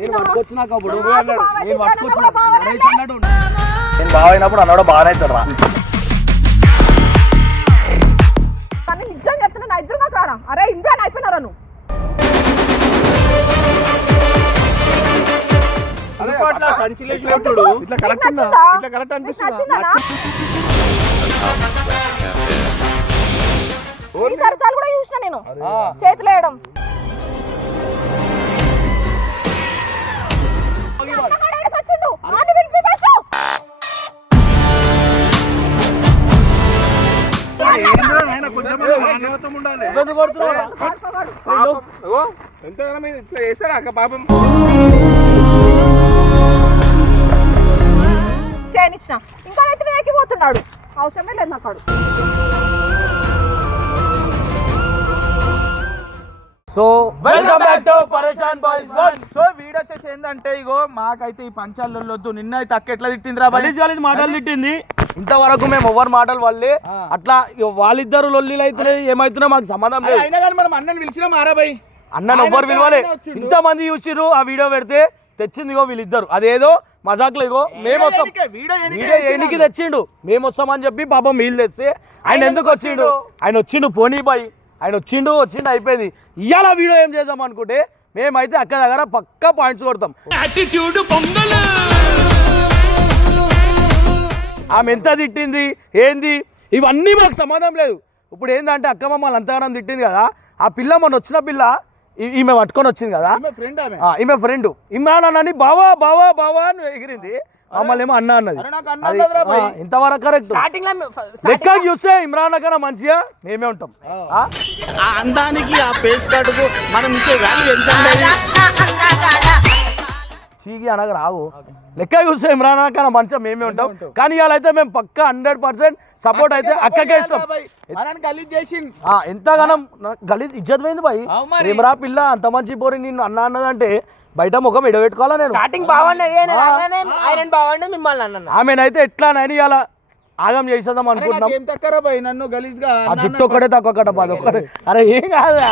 నేను పట్టుకొచ్చినాక అప్పుడు నేను పట్టుకొచ్చిన నరేష్ అన్నాడు. నేను బాగా అయినప్పుడు అన్నాడు బాగానే అవుతాడు రా కానీ నిజంగా చెప్తున్నా నా ఇద్దరు రారా? అరే ఇంప్రాన్ అయిపోయినారా నువ్వు? ఇట్లా కరెక్ట్? ఇట్లా కరెక్ట్ అనిపిస్తుందా? సరసాలు కూడా చూసిన నేను చేతులు వేయడం అన్నగాడు ఈడకి వచ్చిండు. వాడిని పిలిపి పెట్టు. ఎందుకు కొడుతున్నావురా? పడుకోగాడు. ఎంత ఇట్లా చేస్తారా అక్క పాపం చేయనిచ్చిన ఇంకా రైతు వేగిపోతున్నాడు అవసరమే లేదు నాకు. So welcome back to Pareshan boys one so video వచ్చేసి ఏంటంటే ఇగో మాకైతే ఈ పంచాలు వద్దు. నిన్న అయితే అక్క ఎట్లా తిట్టిందిరా బాయ్ గలీజ్ గలీజ్ మాటలు తిట్టింది. ఇంతవరకు మేము ఎవరి మాటలు వల్లే ఆ. అట్లా వాళ్ళిద్దరు లొల్లిలు అవుతున్నాయి ఏమైతున్నాయి మాకు సంబంధం లేదు. అయినా కానీ మనం అన్నని పిలిచినా మారా బాయ్ అన్నను ఎవ్వరు పిలవలే. ఆయన వచ్చిండు. ఇంత మంది చూసిర్రు ఆ వీడియో పెడితే తెచ్చింది ఇగో వీళ్ళిద్దరు. అదేదో మజాక్లో ఇగో మేము వస్తాం. వీడియో ఎన్నికి తెచ్చిండు మేము వస్తామని చెప్పి పాపం వీళ్ళు తెస్తే ఆయన ఎందుకు వచ్చిండు? ఆయన వచ్చిండు పోనీ బాయ్. ఆయన వచ్చిండు వచ్చిండు అయిపోయింది. ఇవాళ వీడియో ఏం చేద్దాం అనుకుంటే మేమైతే అక్క దగ్గర పక్కా పాయింట్స్ కొడతాం. ఆమె ఎంత తిట్టింది? ఏంది? ఇవన్నీ మాకు సమాధానం లేదు. ఇప్పుడు ఏంటంటే అక్క మమ్మల్ని అంతగానం తిట్టింది కదా. ఆ పిల్ల మొన్న వచ్చిన పిల్ల ఈమె పట్టుకొని వచ్చింది కదా? ఫ్రెండ్ ఆమె. ఆ, ఈమె ఫ్రెండ్ ఇమ్రాన్ అన్నని బావా బావా బావా అని ఎగిరింది. మమ్మల్ని ఏమో అన్న అన్నది. ఇంతవరకు కరెక్ట్ స్టార్టింగ్లో లెక్క చూస్తే ఇమ్రాన్ కన్నా మంచిగా మేమే ఉంటాం. ఆ? ఆ? అందానికి ఆ పేస్ కార్డుకు మనం ఇచ్చే వాల్యూ ఎంత చీకి అనగా రావు లెక్క చూస్తే ఇమ్రాన్ కన్నా మంచిగా మేమే ఉంటాం. కానీ ఇవాళ అయితే మేము పక్కా హండ్రెడ్ పర్సెంట్ సపోర్ట్ అయితే అక్కకే ఇస్తాం. ఎంతగానం గలీజ్ ఇజ్జత్ పోయింది బాయ్ అవు మరి. ఏమరా పిల్ల అంత మంచి పోరి నిన్ను అన్న అన్నదంటే బయట ముఖం ఎడబెట్టుకోవాలా నేను? స్టార్టింగ్ బాగుండేది మిమ్మల్ని అన్న ఆమెనైతే ఎట్లా నైని ఇలా ఆగం చేసేద్దాం అనుకుంటున్నాం. ఏం తక్కరా భయ్ నన్ను గలీజ్గా ఆ జుట్టు ఒక్కటే తక్కువ కట్ట పది ఒక్కటే. అరే ఏం కాదా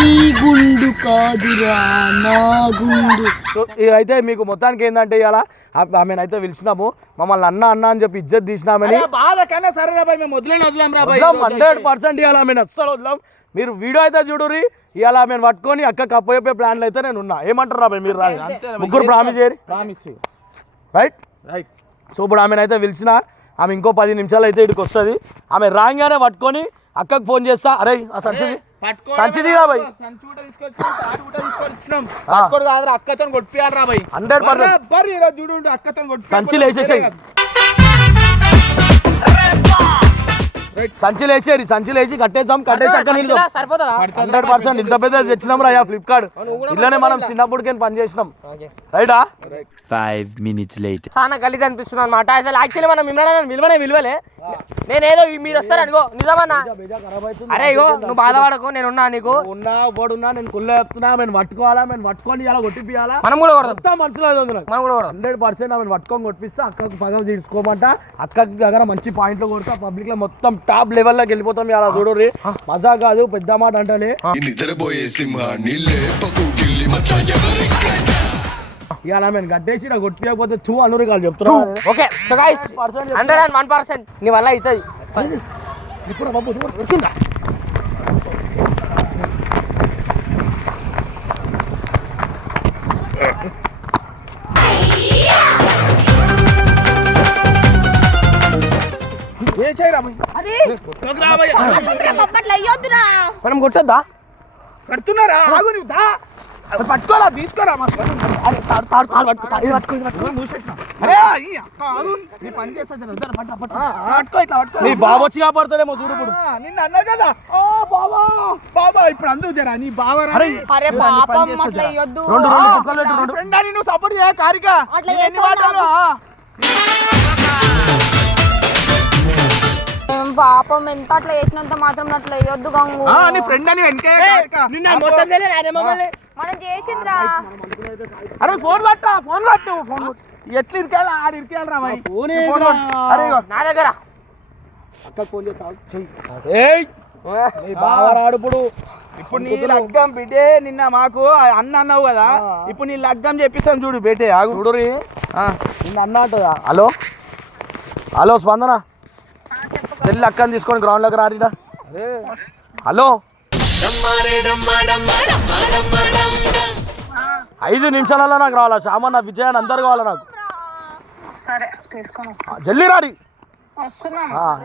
ఈ గుండు కాదురా నా గుండు. ఇదైతే మీకు మొత్తానికి ఏంటంటే ఇలా ఆమెనైతే పిలిచినాము. మమ్మల్ని అన్న అన్న అని చెప్పి ఇజ్జత్ తీసినామని. బాధ కన్నా సరే రా భయ్ మేము వదిలేని వదిలేం రా భయ్ హండ్రెడ్ పర్సెంట్ ఇవాళ ఆమెను అస్సలు వదలం. మీరు వీడియో అయితే చూడురి ఇవాళ ఆమెను పట్టుకొని అక్క కప్పయ్యే ప్లాన్లు అయితే నేను ఉన్నా. ఏమంటారు రా భయ్ మీరు రాదు ముగ్గురు ప్రామిస్ చేయరు ప్రామిస్ రైట్ రైట్ సో ఇప్పుడు ఆమెను అయితే పిలిచిన ఆమె ఇంకో పది నిమిషాలు అయితే ఇక్కడికి వస్తుంది. ఆమె రాగానే పట్టుకొని అక్కకు ఫోన్ చేస్తా. అరే ఆ సంచిది సంచి తీరా భయ్. సంచి కూడా తీసుకొచ్చినాం తాడు కూడా తీసుకొచ్చినాం. ఆ. పట్టుకోడు కాదురా అక్కతో కొట్టియాలి రా భయ్ హండ్రెడ్ పర్సెంట్. బర్రీ ఈరోజు చూడు అక్కతో కొట్టి సంచిలో వేసేసేయ్. సంచిలు వేసేరి సంచిలు వేసి కట్టేద్దాం కట్టేసి అక్క నిలుదాం సరిపోతుందా? హండ్రెడ్ పర్సెంట్ ఇంత పెద్ద తెచ్చినాం రా ఫ్లిప్కార్ట్ ఇలానే మనం చిన్నప్పటికే పని చేసినాం. రైటా ఫైవ్ మినిట్స్ లేట్ చాలా గలీజ్ అనిపిస్తుంది అనమాట అసలు యాక్చువల్లీ మనం మిమ్మల్ని విలువనే విలువలే. నేనేదో మీరు వస్తారు అనుకో. నిజమన్నా అరే ఇగో నువ్వు బాధపడకు నేనున్నా నీకు. ఉన్నా వాడున్నా నేను కుళ్ళ చెప్తున్నా నేను పట్టుకోవాలా నేను పట్టుకొని ఇలా కొట్టిపియాలా? మనం కూడా కొడదాం. మొత్తం మనసులో అది ఉంది నాకు మనం కూడా హండ్రెడ్ పర్సెంట్ ఆమెను పట్టుకొని కొట్టిస్తే అక్కకు పగలు తీసుకోమంట అక్కకి దగ్గర మంచి పాయింట్లు కొడతా పబ్లిక్లో మొత్తం టాప్ లెవెల్లోకి వెళ్ళిపోతాం ఇలా చూడరి మజా కాదు పెద్ద మాట అంటలే. నిద్రపోయే ఇవాళ ఆమెను కట్టేసి నాకు కొట్టిపోతే టూ అనురు కాదు చెప్తున్నా okay so guys hundred and one percent నీ వల్ల అవుతుంది. ఇప్పుడు బాబు చూడు, వచ్చిందా మనం కొట్టొద్దా? కడుతున్నారా? ఆగు నువ్వు దా. అది పట్టుకోరా తీసుకోరా మస్తు మూసేసిన. అరే ఈ అక్క ఆగు. నీ పని చేస్తా జర, జర, పట్టు, పట్టు. పట్టుకో ఇట్లా పట్టుకో. నీ వచ్చి కాపాడుతాడేమో చూడు ఇప్పుడు. నిన్ను అన్నా కదా. ఓ బాబా బాబా ఇప్పుడు అందుకు జరా నీ బావా అరే, అరే పాపం అట్లా రెండు రెండు రెండు నువ్వు సపోర్ట్ చేయ కారిక. అట్లా పాపం ఎంత అట్లా చేసినంత మాత్రం అట్లా వేయొద్దు గంగు. ఆ, నీ ఫ్రెండ్ అని వెనకే కారిక నిన్న మోసం చేయలేదు ఆయన మమ్మల్ని. మనం చేసిందిరా అరే ఫోన్ పట్టా ఫోన్ పట్టు ఫోన్ ఎట్లా ఇరికేయాలి ఆడ ఇరికేయాలి రా భయ్ ఫోన్ నీ ఫోన్ పట్టు. అరే ఇగో. నా దగ్గర. అక్కకి ఫోన్ చేసి ఆగు. చెయ్యి. ఏయ్. నీ బావరాడు ఇప్పుడు. ఇప్పుడు నీ లగ్గం బిడ్డే నిన్న మాకు అన్న అన్నావు కదా. ఇప్పుడు నీ లగ్గం చెప్పిస్తాను చూడు బేటే ఆగు. చూడురి నిన్న అన్న అంటదా? హలో? హలో స్పందన? చెల్లి అక్కని తీసుకొని గ్రౌండ్లోకి రారిడా హలో? ఐదు నిమిషాలలో నాకు రావాలా? సామాన్ విజయ్ అని అందరు కావాలా నాకు? సరే తీసుకొని ఆ, జల్దీ రాడి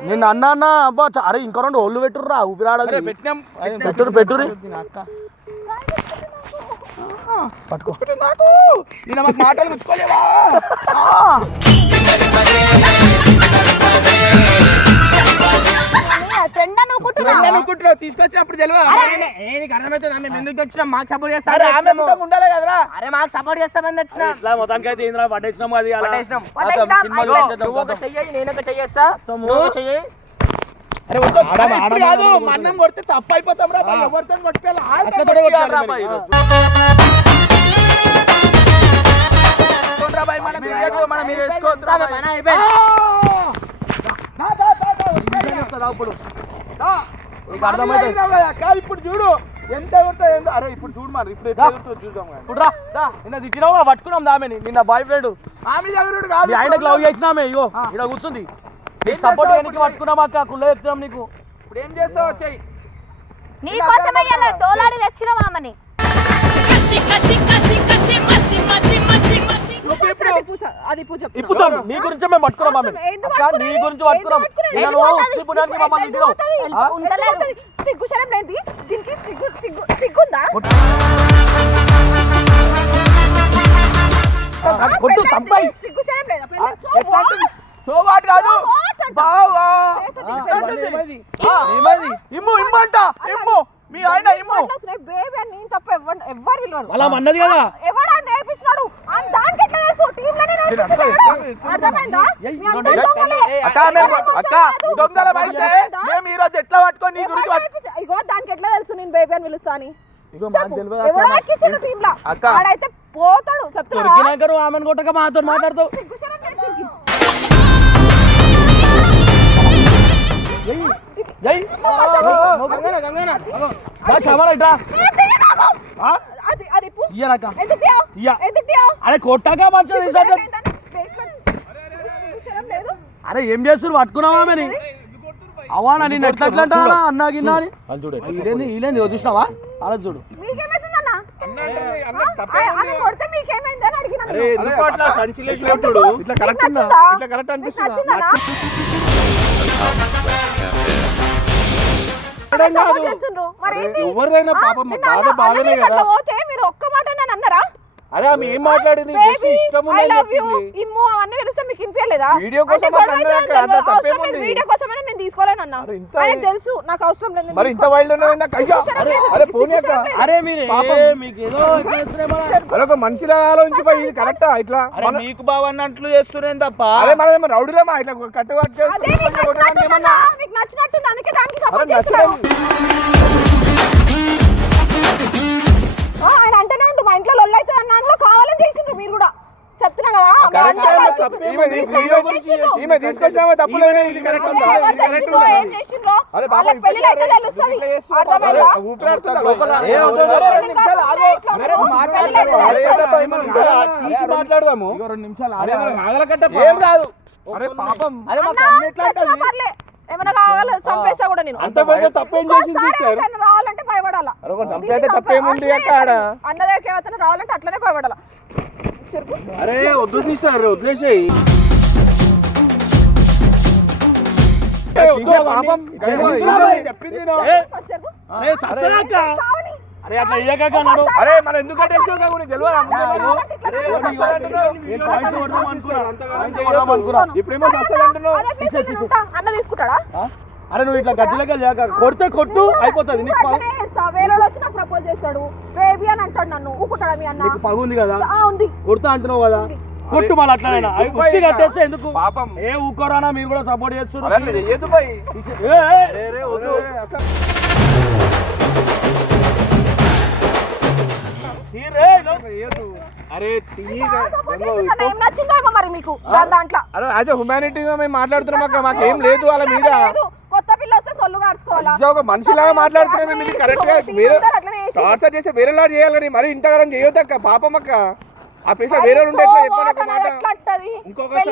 నిన్న అన్న అన్న అబ్బా అరే ఇంకో రెండు ఒళ్ళు పెట్టుర్రా ఊపిరాడది పెట్టినాం. పెట్టురు పెట్టురి పట్టుకో. నాకు. నిన్న మాకు మాటలు గుచ్చుకోలేవా? ఫ్రెండ్ అనుకుంటున్నా అనుకుంటున్నావు? తీసుకొచ్చినప్పుడు తెలియదు? నీకు అర్థమవుతుందా మేము ఎందుకు తెచ్చినాం? మాకు సపోర్ట్ అరే ఆమె చేస్తాం పుట్టక ఉండాలి కదరా. అరే మాకు సపోర్ట్ చేస్తామని తెచ్చినా. ఇట్లా మొత్తానికి అయితే ఏంద్రా పట్టేసినాము అది అలా. పట్టేసినాం. నువ్వు ఒక చూద్దాం. చెయ్యి నేను ఒక చెయ్యేస్తా నువ్వు చెయ్యి. అరే వద్దు, ఆడమ, ఇప్పుడు ఆడమ, కాదు ఆడమ. మన్నం కొడితే తప్పు అయిపోతాం రా. ఎవరితో కొట్టుకోవాలి మనం ఇది వేసుకోవద్దు రా బాయ్. మన అయిపోయింది దా, దా, దా, దా, వచ్చేయ్. వస్తుందా ఇప్పుడు. చూడు. ఎంత కొడతా ఎంత అరే ఇప్పుడు చూడు మరి ఇప్పుడు ఎట్లా చూద్దాం. ఇప్పుడు రా. నిన్న తిట్టినావు పట్టుకున్నాం దామెని. నిన్న బాయ్ ఫ్రెండ్ ఆమె ఎగురుడు కాదు ఆయనకు లవ్ చేసినామే ఇగో. ఇక్కడ కూర్చుంది. సపోర్ట్ చేయడానికి పట్టుకున్నాం అక్క కుళ్ళ చెప్తున్నాం నీకు. ఇప్పుడు ఏం చేస్తావు? వచ్చాయి నీ కోసం తోలాడి తెచ్చిన మామని అది పూజ ఇప్పుతాం నీ గురించే మేము పట్టుకున్నాం ఆమె నీ? గురించి పట్టుకున్నాం. మమ్మల్ని సిగ్గు శరం దీనికి సిగ్గు సిగ్గు సిగ్గుందా? కొట్టు సిగ్గు శరం లేదా? సో వాట్ కాదు? బావా. ఏమైంది? ఏమైంది? ఇమ్ము. ఇమ్మంట ఇమ్ము మీ ఆయన ఇమ్ము. బేబీ అని నేను తప్ప ఎవరు ఎవరు ఇల్లు అలా అన్నది కదా. ఎవడా నేర్పించినాడు? ఆ దానికి మేము ఈ రోజు ఎట్లా పట్టుకొని నీ గురించి ఇగో దానికి ఎట్లా తెలుసు నేను బేబీ అని పిలుస్తా అని పోతాడు. నువ్వు ఆమెను కొట్టక మాతో దీనికి. జై దా శవాలు అది? తీయ. అరే కొట్టాక అరే ఏం చేస్తున్నారు పట్టుకున్నావా ఆమెని అవానా నేను ఎట్లా ఎట్లా అంటావా అన్నా గిన్నా అని? ఇలేంది చూసినావా? అలా చూడు. ఇట్లా కరెక్ట్ ఉందా? ఇట్లా కరెక్ట్ అనిపిస్తుందా. మరి ఆ, పాపం బాధ బాధనే కదా. అట్లా పోతే మీరు ఒక్క మాట నన్ను అన్నారా అరే ఆమె ఏం మాట్లాడింది? జస్ట్ ఇష్టం ఉందని చెప్పింది. ఇమ్ము అవన్నీ పిలిస్తే మీకు వినిపించలేదా? వీడియో కోసం వీడియో కోసమైనా నేను అరే ఇంత ఆయనకు తెలుసు నాకు అవసరం లేదు మరి ఇంత వైల్డ్ నాకు అయ్యా అరే అరే మీరు మీకు ఏదో. అరే ఒక మనిషిలా ఆలోచించిపోయి ఇది కరెక్టా ఇట్లా? అరే మీకు బావ అన్నట్లు చేస్తున్నాం తప్ప? అరే మనం ఏమో రౌడీలమా? ఇట్లా అదే మీకు నచ్చినట్టుందన్నా, మీకు నచ్చినట్టుంది అందుకే దానికి అరే సపోర్ట్ నచ్చడం ఆయన అంటేనే ఉండు మా ఇంట్లో లొల్లు అవుతుంది అన్న దాంట్లో కావాలని చేసిండ్రు మీరు కూడా. చెప్తున్నా కదా తప్పు. తీసుకొచ్చినామో ఏం చేసిండ్రో, అయితే తెలుస్తుంది. అర్థమైందా? మాట్లాడదాము. రెండు నిమిషాలు అరే, ఆగు. మనం ఆగలకట్టప్పా. ఏం కాదు. అరే పాపం. అరే మా అన్న, కన్ను ఎట్లా చచ్చినా అంటది? పర్లే. ఏమైనా కావాలి చంపేస్తా కూడా నేను. అంత పెద్ద తప్పేం చేసింది ఇంకోసారి తప్పేముంది. అన్న దగ్గరికి రావాలంటే అట్లనే అరే వద్దు వదిలేసేయి. అరే అట్లా అన్నాడు. అరే మనం. ఇప్పుడేమో. అన్న తీసుకుంటాడా? అరే నువ్వు ఇట్లా గజ్జలకి లేక కొడితే కొట్టు అయిపోతుంది. నీకు పగ- అట్లనే చేస్తా. వేరేవాడు వచ్చి నాకు ప్రపోజ్ చేస్తాడు. బేబీ అని అంటాడు నన్ను. ఊకుంటాడా మీ అన్న? నీకు పగ ఉంది కదా? ఆ, ఉంది. కొడుతా అంటున్నావు కదా? కొట్టు మళ్ళీ అట్లనైనా అరే, ఉత్తి కట్టేస్తే ఎందుకు? పాపం. ఏ ఊకోరానా మీరు కూడా సపోర్ట్ చేస్తున్నారు. అట్లా చెయ్యొద్దు పోయి. ఏ, ఏ, అరే. తీరే, ఏం నచ్చిందో ఏమో మరి మీకు? దాని దాంట్లో. అరే యాజ్ హ్యుమానిటీగా మేము మాట్లాడుతున్నాం అక్క మాకు ఏం లేదు వాళ్ళ మీద. లేదు. కొత్త పిల్ల వస్తే సొల్లు కార్చుకోవాలా ఇది ఒక మనిషిలాగా మాట్లాడుతున్నాం మేము ఇది కరెక్ట్గా చేసి- టార్చర్ చేస్తే వేరేలా చేయాలి కానీ మరి ఇంతగానం చేయొద్దు అక్క పాపం అక్క. ఆ పిస వేరే ఉంటే ఎట్లా ఒక మాట? ఇంకొకసారి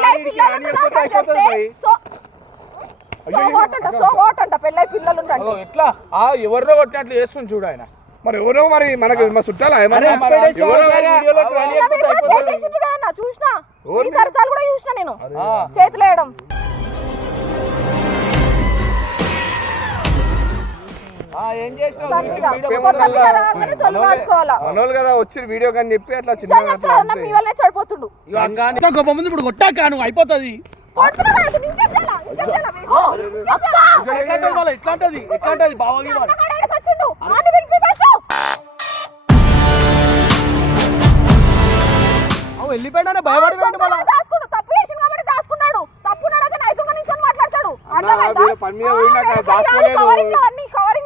ఆ ఎవరిలో కొట్టినట్లు చేస్తుంది చూడు ఆయన. మరి ఎవరో మరి మనకి మా చుట్టాలా ఏమన్నా మరి expectation ఎవరో మనోళ్ళు కదా వచ్చి వీడియో కానీ చెప్పి అట్లా వల్లే చెడిపోతుండు. గొప్ప ముందు ఇప్పుడు కొట్టాక నువ్వు అయిపోతుంది? ఎట్లాంటది ఎట్లాంటది. అవు వెళ్ళిపోయినా భయపడి దాచుకున్నాడు. తప్పు మాట్లాడతాడు. అర్థమైందా?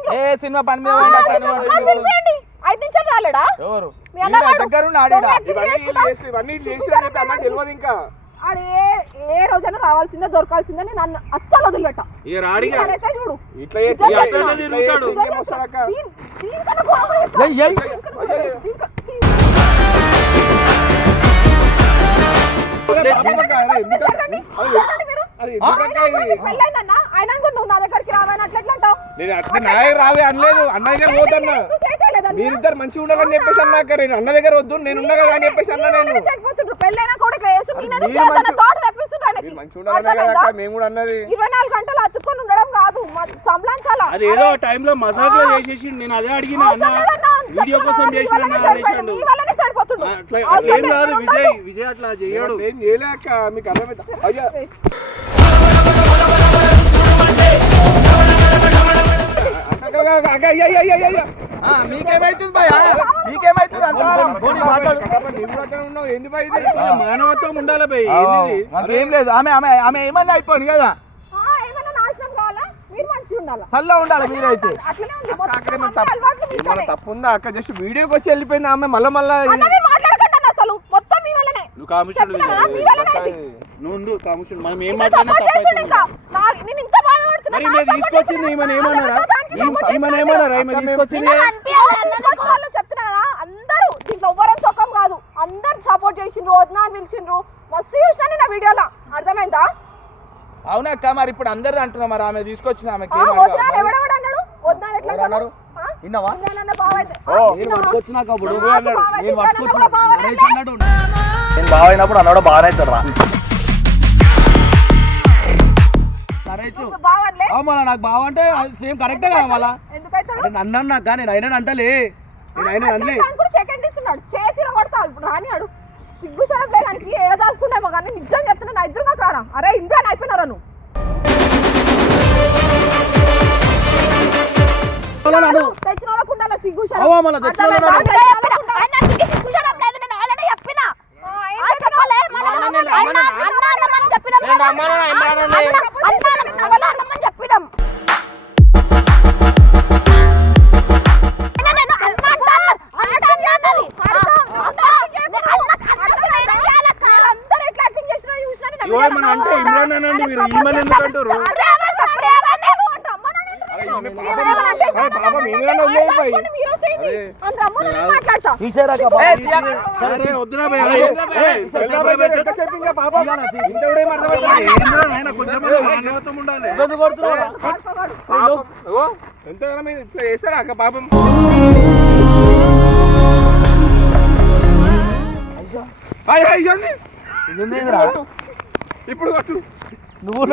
ఏ సినిమా పని మీద పోయిండు ఆ, పిలిపియండి. ఐదు నిమిషాలు రాలేడా ఎవరు మీ అన్నగాడు. దగ్గర. దొంగ యాక్టింగ్ ఇవన్నీ. వీళ్ళు చేసి- ఇవన్నీ వీళ్ళు చేసి అని చెప్పి అన్నకు తెలియదు ఇంకా ఆడు ఏ ఏ రోజైనా రావాల్సిందే దొరకాల్సిందే నేను అన్న అస్సలు వదిలిపెట్ట ఇక రాడిగా ఈసారైతే చూడు ఇట్లా చేసి ఇట్లా. చేసి ఇంకేం. దీన్- దీనికన్నా ఘోరంగా. ఏయ్, ఏయ్. దీనికన్నా అరే ఎందుకక్క? అరే, రావే అన్న దగ్గర పోతన్నా? మీరిద్దరు మంచిగా ఉండాలని చెప్పేసి అన్నాక నేను అన్న దగ్గర వద్దు నేను ఉన్నా కదా అని చెప్పేసి అన్నా నేను. మంచిగా ఉండాలనే కదా మేము కూడా అన్నది. ఇరవై నాలుగు గంటలు అతుక్కొని ఉండడం కాదు. అది ఏదో టైంలో మజాక్లో చేసేసి నేను అదే అడిగిన అన్న. వీడియో కోసం చేసిన అన్న. అట్లా అవసరం అట్లా ఏం లేదు. కాదు నువ్వు విజయ్. విజయ్ అట్లా చేయడు. నేను చేయలే అక్క మీకు అర్థమైందా? అయ్యా. మీకేమైతుంది భయ మానవత్వం ఉండాలి భయ్ ఏం లేదు. ఆమె ఆమె ఆమె ఏమన్నా అయిపోయింది కదా ఆ, ఏమైనా నాశనం కావాలా మీరు మంచిగా ఉండాలా చల్లగా ఉండాలి మీరైతే? తప్పు ఉందా. అక్క జస్ట్ వీడియోకి వచ్చి వెళ్ళిపోయింది ఆమె మళ్ళా మళ్ళా నువ్వు మనం ఏం మాట్లాడినా. నా-. మరి ఈమె తీసుకొచ్చింది ఈమెను. ఏమన్నారా? ఈమెను. ఏమన్నారా? ఈమె అందరూ దీంట్లో ఎవ్వరం సుఖం కాదు. అందరు సపోర్ట్ చేసిండ్రు వదినా అని పిలిచిండ్రు. మస్తు చూసినా ఆ వీడియోలో. అర్థమైందా? అవునక్క మరి ఇప్పుడు అందరిది అంటున్నా మరి ఆమె తీసుకొచ్చిన ఆమెకి అన్నాడు? అన్నారు? అన్నాడు? విన్నావా? నేను? పట్టుకొచ్చినాక నేను పట్టుకొచ్చిన అన్నాడు. అన్నాడు. నేను అయినప్పుడు అన్నాడు బాగా అవుతాడు రా నరేష్. నువ్వు బావ అనలే? ఆ మళ్ళా నాకు బావ అంటే సేమ్ కరెక్టే కదా మళ్ళా? నన్ను అన్నాక నేను అయినా అంటలే. నేను అయినా అనలే. దానికి కూడా సెకండ్ ఇస్తున్నాడు చేతిలో కొడతావు ఇప్పుడు రాని ఆడు సిగ్గు సరం లేదానికి ఏడ దాచుకున్నామో కానీ నిజం చెప్తున్నా నా ఇద్దరు మాకు రారా అరే ఇంప్రాన్ అయిపోయినారా నువ్వు తెచ్చిన వాళ్ళకు ఉండాలి శరం. ఉండాలి ఎందుకు కొడుతున్నావు పడుకోగాడు. పాపం. అగో, ఎంతగానో మీరు ఇట్లా చేస్తారా అక్క పాపం అయ్, అయ్, ఇదండి. ఇప్పుడు కొట్టు నువ్వు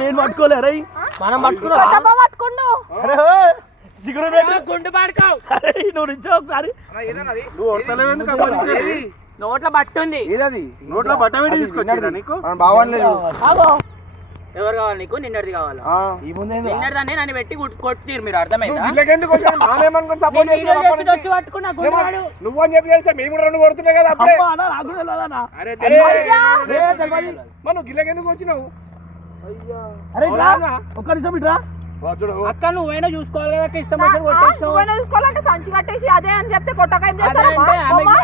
నేను పట్టుకోలే మనం ఇచ్చేది? నోట్ల బట్టుంది ఏదది నోట్లో బట్ట పెట్టి తీసుకొచ్చిందా నీకు? బావన్లేదు ఆగో. ఎవరు కావాలి నీకు? నిన్నటిది కావాలా? ఈ నిన్నటిదాన్ని నన్ను పెట్టి కొట్టిరు మీరు అర్థమైందా? వచ్చి. పట్టుకున్నా నువ్వు అని చెప్పి మేము కూడా రెండు కొడుతున్నాయి కదా అప్పుడే. గిల్లకెందుకు వచ్చినావు? అరే? ఒక్క నిమిషం ఇట్రా అక్క నువ్వైనా చూసుకోవాలి కదా ఇష్టం నువ్వైనా చూసుకోవాలంటే సంచి కట్టేసి అదే అని చెప్తే కొట్టక ఏం?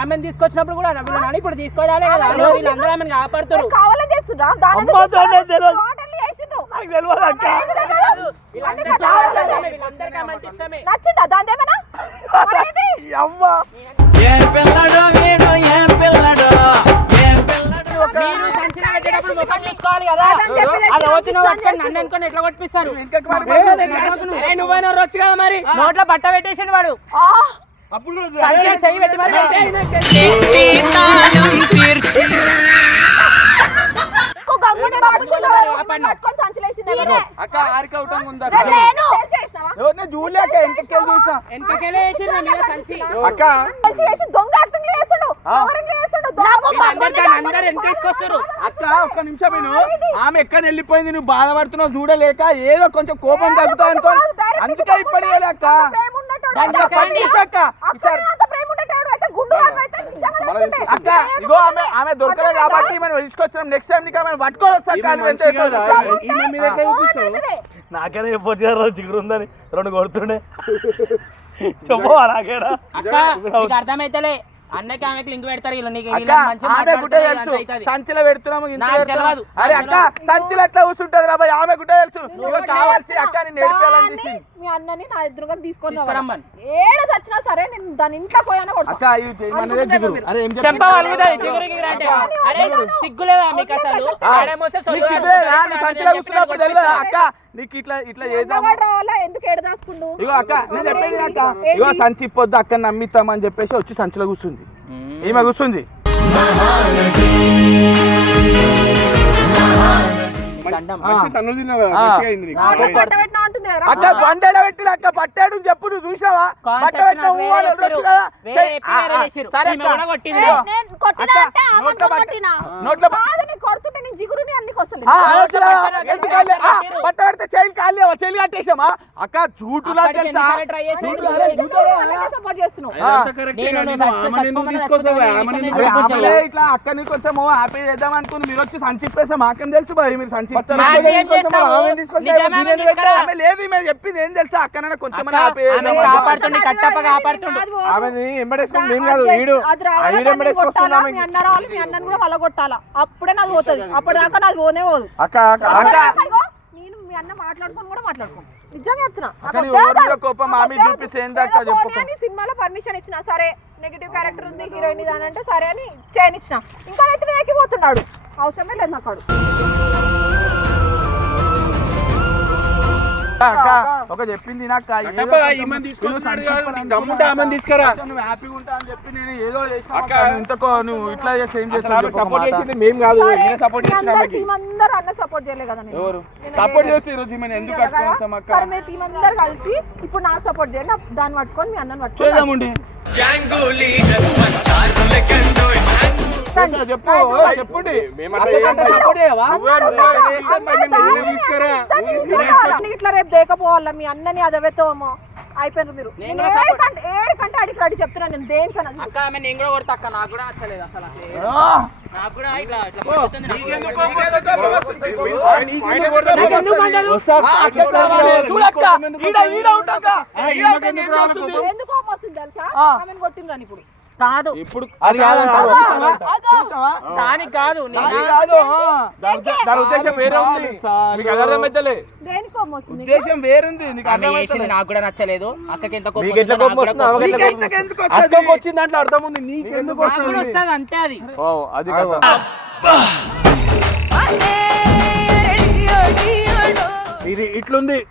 ఆమెను తీసుకొచ్చినప్పుడు కూడా ఇప్పుడు తీసుకోవాలి కదా వీళ్ళందరూ ఆమెను కాపాడుతారు. కావాలని చేస్తుండ్రా? నాకు తెలియదు అక్క. నచ్చిందా? దాని ఏమైనా కదా మరి ఏ, నువ్వైనా రొచ్చు కదా. మరి? నోట్లో బట్ట పెట్టేసిండు వాడు. అప్పుడు చెయ్యి పెట్టి మరి ఇంకో గంగుని పట్టుకొని పట్టుకొని సంచిలేసింది ఎవరే? అక్క ఆరిక అవటం ఉందా నేను లేను. తెలిసి చేసినావా? ఎవరిని చూడలే అక్క వెనకకి చూసిన వెనకకెళ్ళే వేసిండు మీద సంచి అక్క. చేసి దొంగ దొంగ అందరూ తీసుకొస్తారు. ఒక్క నిమిషం విను. ఆమె ఎక్కడ వెళ్ళిపోయింది? నువ్వు బాధపడుతున్నావు చూడలేక ఏదో కొంచెం కోపం తగ్గుతా అనుకో అందుకే ఇప్పటి అక్క. అక్క ఇగో ఆమె ఆమె దొరకలే కాబట్టి మనం తీసుకొచ్చినాం. నెక్స్ట్ టైం నీకు ఆమె పట్టుకోవాలి నాకనే చెప్పొచ్చు కదా చిగురు ఉందని. రెండు కొడుతుండే. చెప్పవా నాకేడా అక్క అర్థమైతలే అన్నకి ఆమెకి లింక్ పెడతారు వీళ్ళు నీకు ఆమె గుడ్డే తెలుసు. సంచిలో పెడుతున్నాము ఇంత. అరే అక్క సంచిలో ఎట్లా కూర్చుంటది రాబాయ్ ఆమె గుడ్డే తెలుసు. ఇగో కావాల్సి అక్క నేను తీసింది. మీ అన్నని నా ఎదురుగా తీసుకొని. ఏడు సరే నేను దాని ఇంట్లో పోయాను అక్క ఇది చేయమన్నదే జిగురు. అరే ఏం అంటే. మీకు అసలు? నువ్వు సంచిలో ఆమె కూర్చున్నప్పుడు చెప్పినట్టు తెలియదా అక్క నీకు ఇట్లా ఎందుకు ఇగో అక్క నేను చెప్పేది అక్క? ఇగో సంచి ఇప్పొద్దు అక్క నమ్మిస్తామని చెప్పేసి వచ్చి సంచిలో కూర్చుంది. ఈమె కూర్చుంది దండం. ఆ. మంచి తన్నులు తిన్నావు కదా, ఆ. మంచిగా అయింది నీకు. నాకు పట్ట పెట్టినా అక్క? అక్క పట్టాడు చెప్పు నువ్వు చూసావా పట్ట పెట్టిన నాకు ఊహ వేరే ఉండొచ్చు చెప్పారు. కదా? వేరే చెయ్. చెప్పి ఆ, వేరే ఆ, చేసిర్రు. సరే ఈమె అక్క. కూడా కొట్టింది. ఏ, నేను కొట్టినా అక్క, అంటే ఆ నోట్లో మందం పట్ట- కొట్టినా? నోట్లో పట్ట- కాదు నేను కొడుతుంటే నీ జిగురుని అన్ని పట్ట- పెడితే చైన్ కాలే చెల్లి కట్టేసామా? అక్క చూటులా అప్పటికి తెలుసా? ఇట్లా అక్కని కొంచెం హ్యాపీ చేద్దాం అనుకుని మీరు వచ్చి సంచిప్పేస్తే మాకేం తెలుసు బాయ్? మీరు సంచిప్తారు లేదు మేము చెప్పింది ఏం తెలుసా? అక్కనైనా కొంచెం కాపాడుతుండు. కట్టప్ప ఆమెని ఎంబడేసుకుని మేము కాదు ఎంబడేసుకొస్తున్నాం మీ అన్న రావాలి మీ అన్నని కూడా వాళ్ళ కొట్టాలా? అప్పుడే నాది పోతుంది. అప్పటిదాకా నాది పోనే పోదు. అక్క అక్క నేను మీ అన్న మాట్లాడుకొని కూడా మాట్లాడుకో నిజంగా చెప్తున్నా. కోపం ఆమె చూపిస్తే చెప్పు. సినిమాలో పర్మిషన్ ఇచ్చిన సరే నెగిటివ్ క్యారెక్టర్ ఉంది హీరోయిన్ ఇది అని అంటే సరే అని చేయనిచ్చిన. ఇంకా అయితే వేకి పోతున్నాడు. అవసరమే లేదు నాకు. అక్క ఒక చెప్పింది నాకు తీసుకురా. నువ్వు హ్యాపీగా ఉంటా అని చెప్పి నేను ఏదో చేసిన ఇంతకో నువ్వు ఇట్లా చేస్తే ఏం సపోర్ట్ చేసింది మేము కాదు సపోర్ట్ చేసిన అన్న సపోర్ట్ చేయలేదు కదా నేను. ఎవరు? నేను సపోర్ట్ చేయలేదు. చేసి ఈరోజు ఎందుకు అక్క? సరే మీ టీం అందరు కలిసి ఇప్పుడు నాకు సపోర్ట్ చేయండి దాన్ని పట్టుకొని మీ అన్నని పట్టుకొని చేద్దామండి చెప్పు చెప్పండి. ఇట్లా రేపు దేకపోవాలా మీ అన్నని అదవేతోమో అయిపోయారు మీరు. ఏడు కంటే ఏడు కంటే అడిగి రెడీ చెప్తున్నాను నేను దేనికన్నా అక్క ఆమె నేను కూడా కొడతా అక్క. నాకు కూడా నచ్చలేదు అసలు నాకు కూడా ఇట్లా ఎందుకు వస్తుంది? తెలుసా. ఆమెను కొట్టిండ్రని ఇప్పుడు. కాదు. ఇప్పుడు అది. చూసావా? దానికి కాదు కాదు. దాని ఉద్దేశం వేరే ఉంది. మీకు అర్థమైతలే. ఉద్దేశం వేరుంది. నీకు అర్థమైతలే. నాకు కూడా నచ్చలేదు. అక్కకి ఎంత కోపం ఎట్లా వస్తుందో కోపం ఎందుకు? అక్కకు వచ్చిన దాంట్లో అర్థం ఉంది. నీకెందుకు నాకు కూడా వస్తుంది వస్తుంది అంతే అది. ఓ అది కదా ఇది ఇట్లుంది.